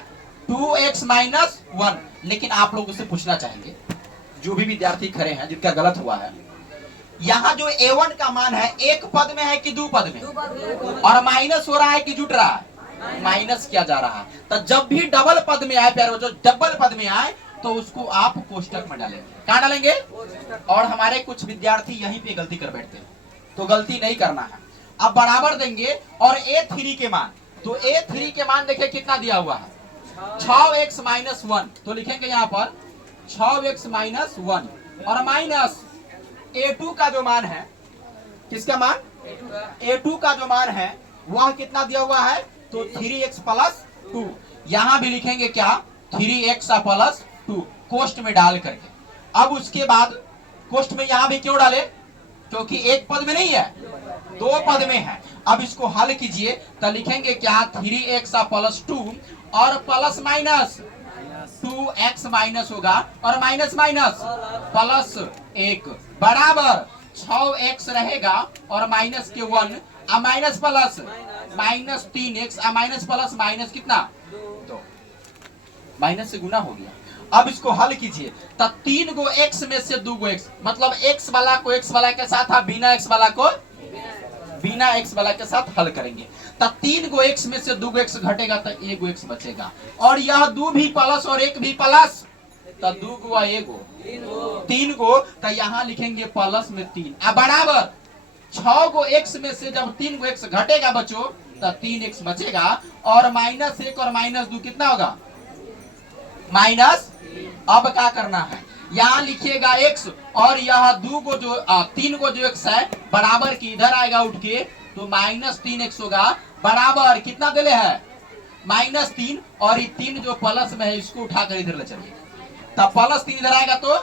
2x minus 1। लेकिन आप लोग उससे पूछना चाहेंगे, जो भी विद्यार्थी खड़े हैं जिनका गलत हुआ है, यहाँ जो a1 का मान है एक पद में है कि दो पद में, और माइनस हो रहा है कि जुट रहा है, माइनस किया जा रहा है। तो जब भी डबल पद में आए प्यारे बच्चों, डबल पद में आए तो उसको आप कोष्टक में डालेंगे। कहां डालेंगे? और हमारे कुछ विद्यार्थी यहीं पे गलती कर बैठते हैं, तो गलती नहीं करना है। अब बराबर देंगे और a3 के मान, तो a3 के मान देखिए कितना दिया हुआ है 6x माइनस 1, तो लिखेंगे यहाँ पर 6x माइनस 1 और माइनस a2 का जो मान है, किसका मान? a2 का जो मान है वह कितना दिया हुआ है? तो 3x प्लस 2। यहां भी लिखेंगे क्या? 3x प्लस 2 कोष्ट में डाल करके। अब उसके बाद कोष्ट में यहां भी क्यों डाले? क्योंकि एक पद में नहीं है, दो पद में है। अब इसको हल कीजिए तो लिखेंगे क्या? 3x प्लस 2 और प्लस माइनस 2x माइनस होगा और माइनस माइनस प्लस 1 बराबर 6x रहेगा और माइनस के 1 minus plus minus 3x minus plus minus कितना? 2, माइनस से गुना हो गया। अब इसको हल कीजिए तो 3 गो x में से 2 गो x, मतलब x वाला को x वाला के साथ, आप बिना x वाला को बिना x वाला के साथ हल करेंगे। तो 3 गो x में से 2 गो x घटेगा तो 1 गो x बचेगा, और यह 2 भी प्लस और 1 भी प्लस, तो 2 गो 1 गो 3 गो, तो यहाँ लिखेंगे प्लस में 3 बराबर 6 गो x में से जब 3 गो x घटेगा बच्चों तो 3x बचेगा, और माइनस 1 और माइनस 2 कितना होगा? माइनस। अब क्या करना है? यहाँ लिखिएगा x और यह 2 गो जो 3 गो जो x है बराबर की इधर आएगा उठ के, तो माइनस 3x होगा बराबर कितना दिले है? माइनस 3, और ये 3 जो प्लस में है इसको उठाकर इधर ले चलिए, तब प्लस 3 इधर आएगा तो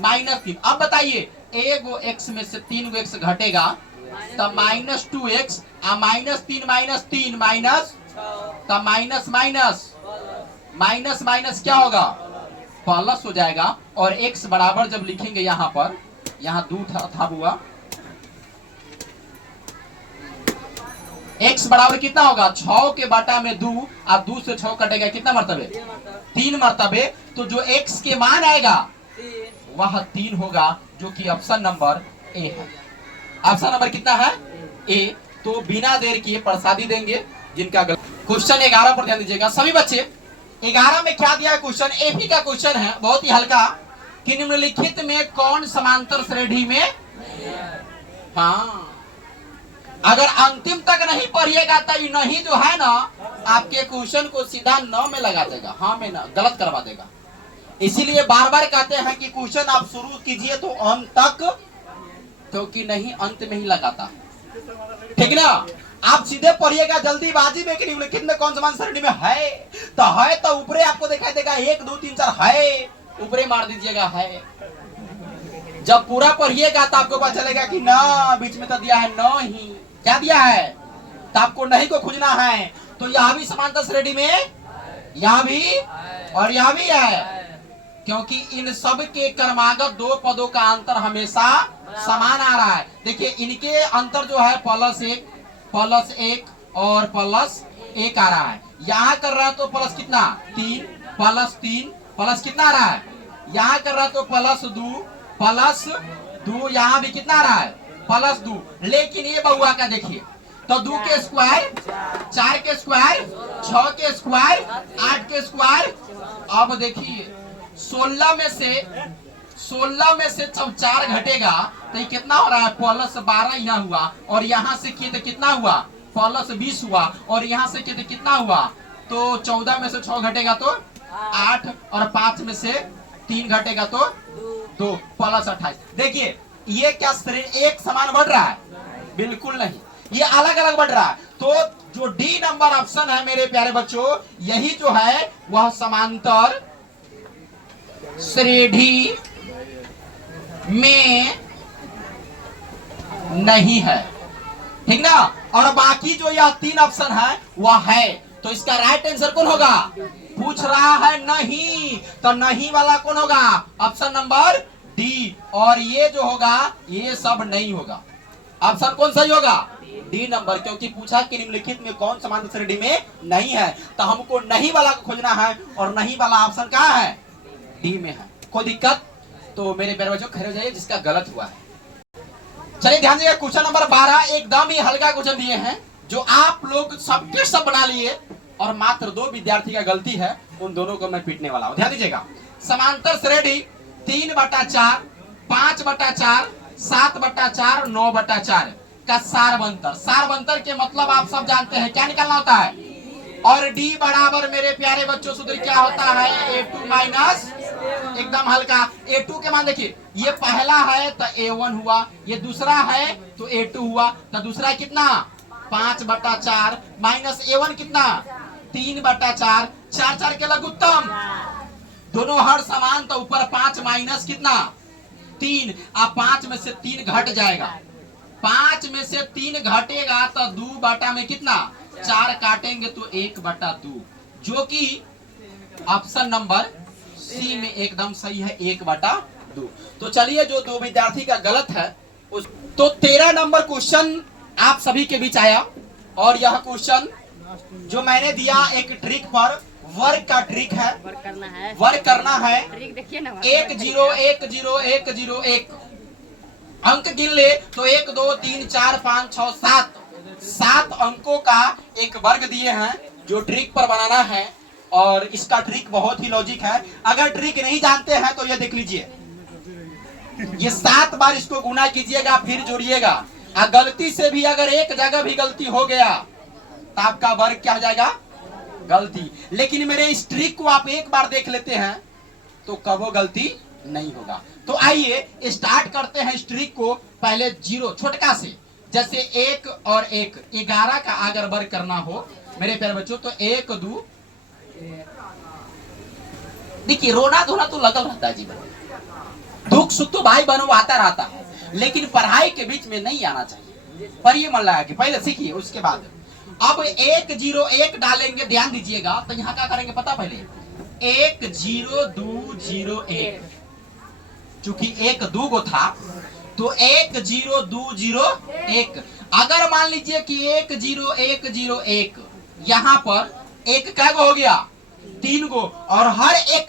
माइनस 3। अब बताइए 1 गो x में से 3 गो x घटेगा तब माइनस 2x माइनस 3 माइनस, तब माइनस माइनस माइनस माइनस क्या होगा? प्लस हो जाएगा, और x बराबर जब लिखेंगे यहाँ पर, यहाँ 2 था हुआ, x बराबर कितना होगा? 6 के बटा में 2, अब 2 से 6 कटेगा कितना मर्तबे? 3 मर्तबे। तो जो x के मान आएगा वह 3 होगा, जो कि ऑप्शन नंबर ए है। ऑप्शन नंबर कितना है? ए। तो बिना देर किए प्रसादी देंगे जिनका क्वेश्चन 11 पर ध्यान दीजिएगा सभी बच्चे। 11 में क्या दिया है क्वेश्चन? एपी का क्वेश्चन है, बहुत ही हल्का, कि निम्नलिखित में कौन समांतर श्रेणी में? हाँ, अगर अंतिम तक नहीं पढ़िएगा तो नहीं जो है ना आपके क्वेश्चन को सीधा 9 में लगा देगा, हाँ में ना गलत करवा देगा। इसीलिए बार बार कहते हैं कि क्वेश्चन आप शुरू कीजिए तो अंत तक, क्योंकि नहीं अंत में ही लगाता, ठीक ना? आप सीधे पढ़िएगा जल्दीबाजी में कि निम्नलिखित में कौन समान श्रेणी में है, तो ऊपरे आपको दिखाई देगा 1 2 3 4 है, ऊपरे मार दीजिएगा है। जब पूरा पढ़िएगा तो आपको पता चलेगा कि ना बीच में तो दिया है न ही, क्या दिया है? तो आपको नहीं को खोजना है। तो यहाँ भी समांतर श्रेणी में, यहाँ भी और यहाँ भी है, क्योंकि इन सब के क्रमागत 2 पदों का अंतर हमेशा समान आ रहा है। देखिए इनके अंतर जो है प्लस 1 और प्लस 1 आ रहा है। यहाँ कर रहा है तो प्लस कितना? 3 प्लस कितना आ रहा है? यहाँ कर रहा है तो प्लस 2 यहाँ भी कितना आ रहा है? प्लस 2। लेकिन ये बहुआ का देखिए तो 2 के स्क्वायर, 4 के स्क्वायर, 6 के स्क्वायर, 8 के स्क्वायर। अब देखिए 16 में से जब 4 घटेगा तो ये कितना हो रहा है? प्लस 12 यहाँ हुआ, और यहाँ से किए तो कितना हुआ? प्लस 20 हुआ, और यहाँ से किए तो कितना हुआ? तो 14 में से 6 घटेगा तो 8, और 5 में से 3 घटेगा तो 2, प्लस 28। देखिए ये क्या एक समान बढ़ रहा है? बिल्कुल नहीं, ये अलग अलग बढ़ रहा है। तो जो डी नंबर ऑप्शन है मेरे प्यारे बच्चों, यही जो है वह समांतर श्रेणी में नहीं है, ठीक ना? और बाकी जो यह 3 ऑप्शन है वह है। तो इसका राइट आंसर कौन होगा? पूछ रहा है नहीं, तो नहीं वाला कौन होगा? Option number D. और ये जो होगा ये सब नहीं होगा। ऑप्शन कौन सही होगा? डी नंबर, क्योंकि पूछा कि निम्नलिखित में कौन समांतर श्रेणी में नहीं है, तो हमको नहीं वाला को खोजना है और नहीं वाला ऑप्शन कहाँ है, डी में है। कोई दिक्कत? तो मेरे प्यारे बच्चों खड़े हो जाइए जिसका गलत हुआ है। चलिए ध्यान दीजिए, क्वेश्चन नंबर 12 एकदम ही हल्का क्वेश्चन दिए हैं जो आप लोग सबके सब बना लिए और मात्र 2 विद्यार्थी का गलती है, उन दोनों को मैं पीटने वाला हूं। ध्यान दीजिएगा, समांतर श्रेणी 3/4, 5/4, 7/4, 9/4 का सारवंतर। सारवंतर के मतलब आप सब जानते हैं, क्या निकालना होता है, और डी बराबर मेरे प्यारे बच्चों सूत्र क्या होता है, A2 माइनस, एकदम हल्का, A2 के मान देखिए, ये पहला है तो A1 हुआ, ये दूसरा है तो A2 हुआ, तो दूसरा कितना 5/4 माइनस A1 कितना 3/4, 4 के लघुत्तम, दोनों हर समान, तो ऊपर 5 माइनस कितना 3, अब 5 में से 3 घट जाएगा, 5 में से 3 घटेगा तो 2 में कितना 4 काटेंगे तो 1/2, जो कि ऑप्शन नंबर सी में एकदम सही है, 1/2। तो चलिए, जो 2 विद्यार्थी का गलत है उस, तो 13 नंबर क्वेश्चन आप सभी के बीच आया, और यह क्वेश्चन जो मैंने दिया एक ट्रिक पर, वर्ग का ट्रिक है, वर्ग करना है, 1 0 1 0 1 0 1 अंक गिन ले तो 1 2 3 4 5 6 7 अंकों का एक वर्ग दिए हैं जो ट्रिक पर बनाना है, और इसका ट्रिक बहुत ही लॉजिक है। अगर ट्रिक नहीं जानते हैं तो ये देख लीजिए, ये 7 बार इसको गुना कीजिएगा फिर जोड़िएगा, गलती से भी अगर एक जगह भी गलती हो गया तो आपका वर्ग क्या हो जाएगा, गलती। लेकिन मेरे इस ट्रिक को आप एक बार देख लेते हैं तो कबो गलती नहीं होगा। तो आइए स्टार्ट करते हैं इस ट्रिक को, पहले 0 छोटका से, जैसे 1 और 1 11 का अगर वर्ग करना हो मेरे प्यारे बच्चों, तो 1 2, देखिए रोना धोना तो लगल रहता है जीवन में, दुख सुख तो भाई बहनों आता रहता है, लेकिन पढ़ाई के बीच में नहीं आना चाहिए। पर ये मन लगा कि पहले सीखिए, उसके बाद अब 1 0 1 डालेंगे, ध्यान दीजिएगा, तो यहाँ क्या करेंगे पता, पहले 1 0 2 0 1, चूंकि 1 2 गो था तो 1 0 2 0 1। अगर मान लीजिए कि 1 0 1 0 1, यहाँ पर 1 क्या गो हो गया, 3 गो, और हर एक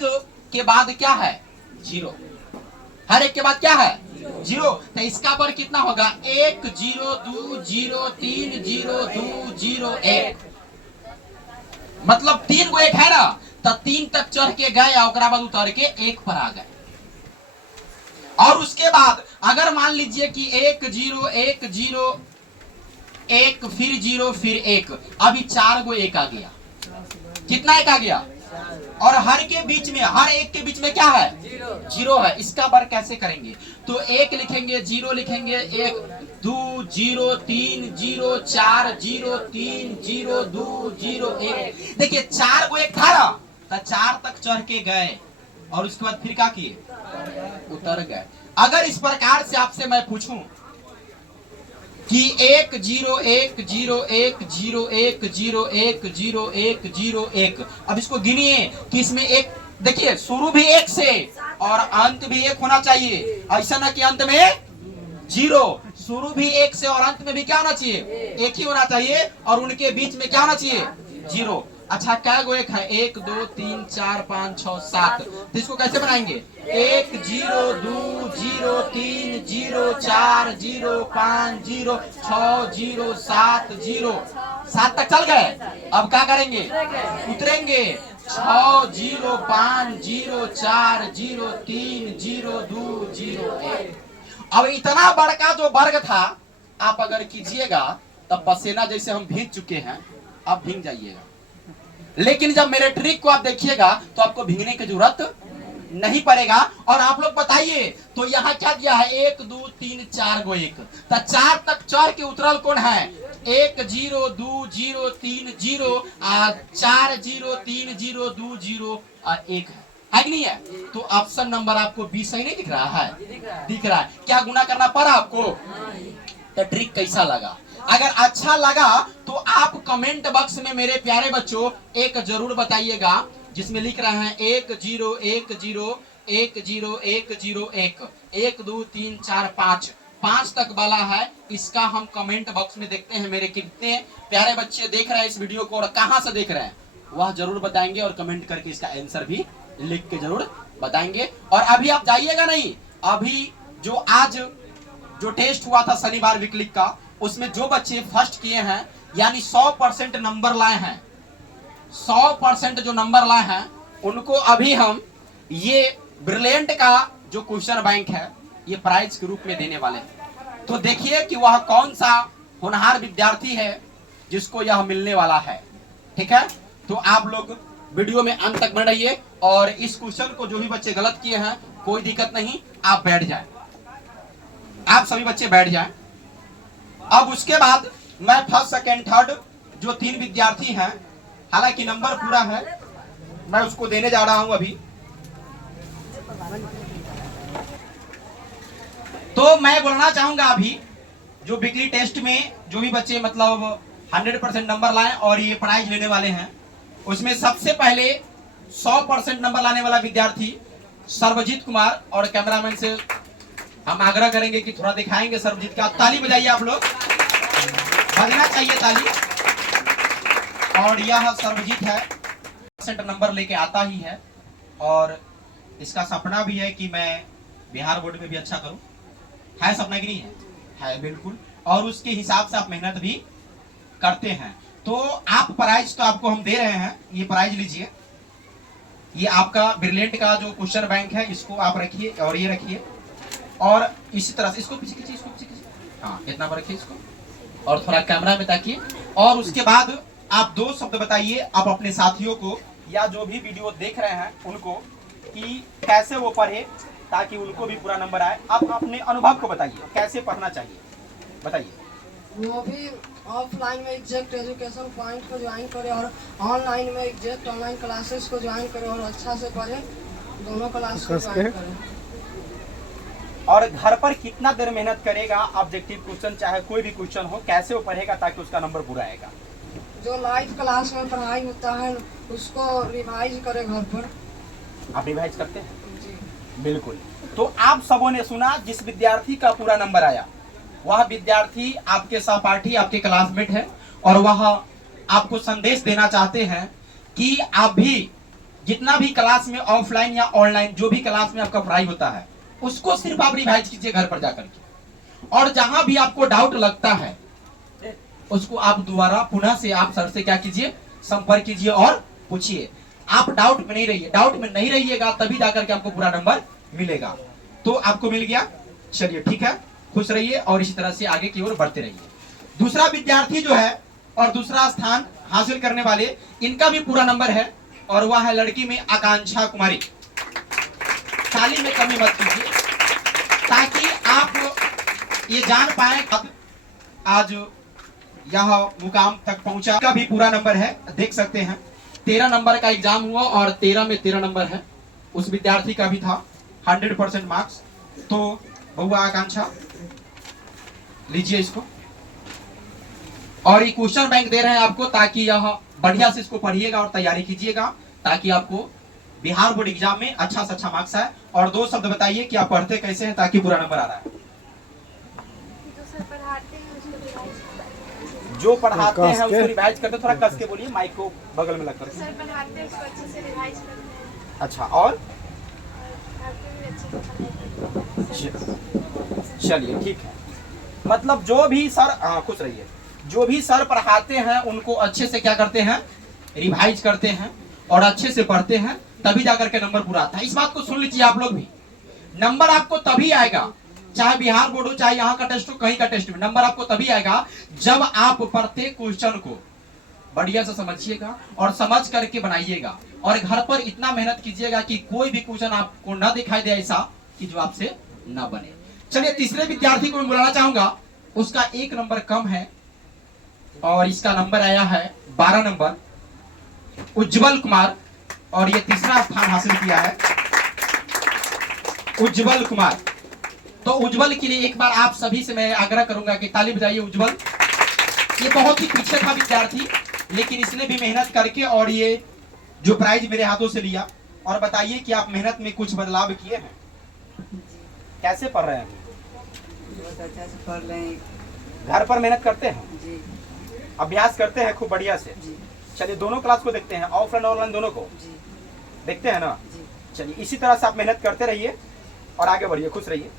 के बाद क्या है 0, हर एक के बाद क्या है 0, तो इसका पर कितना होगा 1 0 2 0 3 0 2 0 1, मतलब 3 गो 1 है ना, तो 3 तक चढ़ के गए और बाद उतर के 1 पर आ गए। और उसके बाद अगर मान लीजिए कि 1 0 1 0 1 फिर 0 फिर 1, अभी 4 गो 1 आ गया, कितना 1 आ गया, और हर के बीच में, हर एक के बीच में क्या है 0 है। इसका वर्ग कैसे करेंगे, तो 1 लिखेंगे, 0 लिखेंगे, 1 2 0 3 0 4 0 3 0 2 0 1। देखिए 4 को 1 था ना, तो 4 तक चढ़ के गए और उसके बाद फिर क्या किए, उतर गए। अगर इस प्रकार से आपसे मैं पूछूं कि 1 0 1 0 1 0 1 0 1 0 1 0 1, अब इसको गिनिए कि इसमें एक, देखिए शुरू भी 1 से और अंत भी 1 होना चाहिए, ऐसा ना कि अंत में 0, शुरू भी 1 से और अंत में भी क्या होना चाहिए 1 ही होना चाहिए, और उनके बीच में क्या होना चाहिए 0। अच्छा क्या गो 1 है, 1 2 3 4 5 6 7, तो इसको कैसे बनाएंगे, 1 0 2 0 3 0 4 0 5 0 6 0 7 0, 7 तक चल गए। अब क्या करेंगे, उतरेंगे, 6 0 5 0 4 0 3 0 2 0 1। अब इतना बड़का जो वर्ग था आप अगर कीजिएगा तब पसीना जैसे हम भीग चुके हैं, अब भीग जाइएगा, लेकिन जब मेरे ट्रिक को आप देखिएगा तो आपको भीगने की जरूरत नहीं पड़ेगा। और आप लोग बताइए, तो यहाँ क्या दिया है, 1 2 3 4 गो 1, तो 4 तक चढ़ के उतरल कौन है, 1 0 2 0 3 0 4 0 3 0 2 0 1 है कि नहीं है। तो ऑप्शन नंबर आपको बी सही नहीं दिख रहा है, दिख रहा है। क्या गुना करना पड़ा आपको, तो ट्रिक कैसा लगा, अगर अच्छा लगा तो आप कमेंट बॉक्स में मेरे प्यारे बच्चों एक जरूर बताइएगा जिसमें लिख रहे हैं 1 0 1 0 1 0 1 0 1 1 2 3 4 5, 5 तक वाला है, इसका हम कमेंट बॉक्स में देखते हैं मेरे कितने प्यारे बच्चे देख रहे हैं इस वीडियो को और कहां से देख रहे हैं वह जरूर बताएंगे और कमेंट करके इसका आंसर भी लिख के जरूर बताएंगे। और अभी आप जाइएगा नहीं, अभी जो आज जो टेस्ट हुआ था शनिवार विकलिक का, उसमें जो बच्चे फर्स्ट किए हैं यानी 100% नंबर लाए हैं, 100% जो नंबर लाए हैं उनको अभी हम ये ब्रिलियंट का जो क्वेश्चन बैंक है ये प्राइज के रूप में देने वाले हैं। तो देखिए कि वह कौन सा होनहार विद्यार्थी है जिसको यह मिलने वाला है। ठीक है, तो आप लोग वीडियो में अंत तक बने रहिए और इस क्वेश्चन को जो भी बच्चे गलत किए हैं कोई दिक्कत नहीं, आप बैठ जाएं, आप सभी बच्चे बैठ जाएं। अब उसके बाद मैं फर्स्ट सेकेंड थर्ड जो 3 विद्यार्थी हैं, हालांकि नंबर पूरा है, मैं उसको देने जा रहा हूं अभी। तो मैं बोलना चाहूंगा अभी जो बिक्री टेस्ट में जो भी बच्चे मतलब 100% नंबर लाए और ये प्राइज लेने वाले हैं, उसमें सबसे पहले 100% नंबर लाने वाला विद्यार्थी सर्वजीत कुमार, और कैमरामैन से हम आग्रह करेंगे कि थोड़ा दिखाएंगे सर्वजीत का। ताली बजाइए आप लोग, बजना चाहिए ताली। और यह सर्वजीत है, नंबर लेके आता ही है और इसका सपना भी है कि मैं बिहार बोर्ड में भी अच्छा करूं। है सपना कि नहीं है? है बिल्कुल, और उसके हिसाब से आप मेहनत भी करते हैं। तो आप प्राइज तो आपको हम दे रहे हैं, ये प्राइज लीजिए, ये आपका ब्रिलियंट का जो क्वेश्चन बैंक है इसको आप रखिए और ये रखिए, और इसी तरह से इसको पीछे खींचिए, इसको पीछे खींचिए, हाँ इतना पर रखिए इसको और थोड़ा कैमरा में ताकिए। और उसके बाद आप 2 शब्द बताइए आप अपने साथियों को या जो भी वीडियो देख रहे हैं उनको कि कैसे वो पढ़े ताकि उनको भी पूरा नंबर आए। आप अपने अनुभव को बताइए कैसे पढ़ना चाहिए, बताइए। वो भी ऑफलाइन में एग्जैक्ट एजुकेशन पॉइंट को ज्वाइन करे और ऑनलाइन में एग्जैक्ट ऑनलाइन क्लासेस को ज्वाइन करे और अच्छा से पढ़े, दोनों क्लास को ज्वाइन करे। और घर पर कितना देर मेहनत करेगा, ऑब्जेक्टिव क्वेश्चन चाहे कोई भी क्वेश्चन हो, कैसे वो पढ़ेगा ताकि उसका नंबर पूरा आएगा। जो लाइव क्लास में पढ़ाई होता है उसको रिवाइज करे घर पर। आप रिवाइज करते हैं? जी बिल्कुल। तो आप सबों ने सुना जिस विद्यार्थी का पूरा नंबर आया वह विद्यार्थी आपके सहपाठी, आपके क्लासमेट है और वह आपको संदेश देना चाहते हैं कि आप भी जितना भी क्लास में ऑफलाइन या ऑनलाइन जो भी क्लास में आपका पढ़ाई होता है उसको सिर्फ आप रिवाइज कीजिए घर पर जाकर के, और जहां भी आपको डाउट लगता है उसको आप दोबारा पुनः से आप सर से क्या कीजिए, संपर्क कीजिए और पूछिए। आप डाउट में नहीं रहिए, डाउट में नहीं रहिएगा तभी जाकर के आपको पूरा नंबर मिलेगा। तो आपको मिल गया, चलिए ठीक है, खुश रहिए और इसी तरह से आगे की ओर बढ़ते रहिए। दूसरा विद्यार्थी जो है और दूसरा स्थान हासिल करने वाले, इनका भी पूरा नंबर है और वह है लड़की में आकांक्षा कुमारी। ताली में कमी मत कीजिए ताकि आप ये जान पाए आज यह मुकाम तक पहुंचा। का भी पूरा नंबर है, देख सकते हैं 13 नंबर का एग्जाम हुआ और 13 में 13 नंबर है। उस विद्यार्थी का भी था 100% मार्क्स। तो बहुआ आकांक्षा लीजिए इसको, और ये क्वेश्चन बैंक दे रहे हैं आपको ताकि यह बढ़िया से इसको पढ़िएगा और तैयारी कीजिएगा ताकि आपको बिहार बोर्ड एग्जाम में अच्छा से अच्छा मार्क्स आए। और 2 शब्द बताइए कि आप पढ़ते कैसे हैं ताकि पूरा नंबर आ रहा है। जो पढ़ाते हैं उसको रिवाइज करते, थोड़ा कस के बोलिए, माइक को बगल में लगकर। सर पढ़ाते हैं उसको अच्छे से रिवाइज करते हैं। अच्छा, और चलिए ठीक है, मतलब जो भी सर, खुश रहिए, जो भी सर पढ़ाते हैं उनको अच्छे से क्या करते हैं, रिवाइज करते हैं और अच्छे से पढ़ते हैं, तभी जाकर के नंबर पूरा आता है। इस बात को सुन लीजिए आप लोग भी, नंबर आपको तभी आएगा, चाहे बिहार बोर्ड हो चाहे यहाँ का टेस्ट हो, कहीं का टेस्ट हो, नंबर आपको तभी आएगा जब आप प्रत्येक क्वेश्चन को बढ़िया से समझिएगा और समझ करके बनाइएगा और घर पर इतना मेहनत कीजिएगा कि कोई भी क्वेश्चन आपको ना दिखाई दे ऐसा कि जो आपसे ना बने। चलिए तीसरे विद्यार्थी को मैं बुलाना चाहूंगा, उसका 1 नंबर कम है और इसका नंबर आया है 12 नंबर, उज्जवल कुमार, और ये तीसरा स्थान हासिल किया है उज्जवल कुमार। तो उज्जवल के लिए एक बार आप सभी से मैं आग्रह करूंगा कि ताली बजाइए उज्जवल। ये बहुत ही पीछे था विद्यार्थी, लेकिन इसने भी मेहनत करके और ये जो प्राइज मेरे हाथों से लिया। और बताइए कि आप मेहनत में कुछ बदलाव किए हैं, कैसे पढ़ रहे हैं? अच्छा से पढ़ लें। घर पर मेहनत करते हैं, जी अभ्यास करते हैं खूब बढ़िया से। जी चलिए दोनों क्लास को देखते हैं, ऑफलाइन और ऑनलाइन दोनों को जी देखते हैं ना। जी चलिए इसी तरह से आप मेहनत करते रहिए और आगे बढ़िए, खुश रहिए।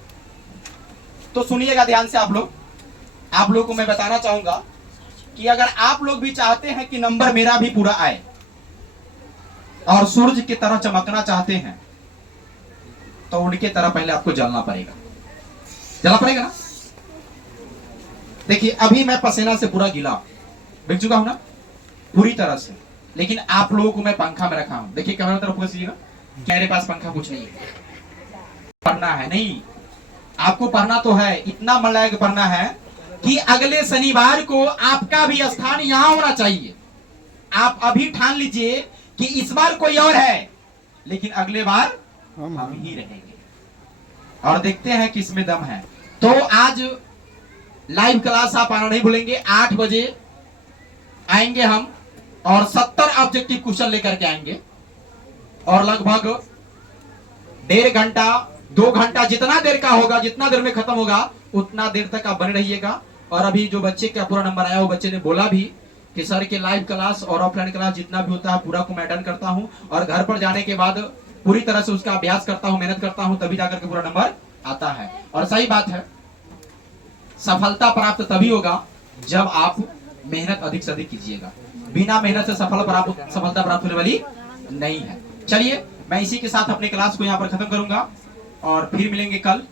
तो सुनिएगा ध्यान से आप लोग को मैं बताना चाहूंगा कि अगर आप लोग भी चाहते हैं कि नंबर मेरा भी पूरा आए और सूरज की तरह चमकना चाहते हैं, तो उनके तरह पहले आपको जलना पड़ेगा ना। देखिए अभी मैं पसीना से पूरा गीला बिक चुका हूं ना पूरी तरह से, लेकिन आप लोगों को मैं पंखा में रखा हूं। देखिए कैमरा तरफ फोकस कीजिएगा, मेरे पास पंखा कुछ नहीं है, पढ़ना है नहीं, आपको पढ़ना तो है, इतना मन लगा के पढ़ना है कि अगले शनिवार को आपका भी स्थान यहां होना चाहिए। आप अभी ठान लीजिए कि इस बार कोई और है, लेकिन अगले बार हम ही रहेंगे और देखते हैं कि इसमें दम है। तो आज लाइव क्लास आप आना नहीं भूलेंगे, 8 बजे आएंगे हम और 70 ऑब्जेक्टिव क्वेश्चन लेकर के आएंगे और लगभग 1.5 घंटा 2 घंटा जितना देर का होगा, जितना देर में खत्म होगा उतना देर तक आप बने रहिएगा। और अभी जो बच्चे का पूरा नंबर आया वो बच्चे ने बोला भी कि सर के लाइव क्लास और ऑफलाइन क्लास जितना भी होता है पूरा को मैं अटेंड करता हूं और घर पर जाने के बाद पूरी तरह से उसका अभ्यास करता हूं, मेहनत करता हूं, तभी जाकर के पूरा नंबर आता है। और सही बात है, सफलता प्राप्त तभी होगा जब आप मेहनत अधिक से अधिक कीजिएगा। बिना मेहनत से सफलता प्राप्त होने वाली नहीं है। चलिए मैं इसी के साथ अपने क्लास को यहाँ पर खत्म करूंगा और फिर मिलेंगे कल।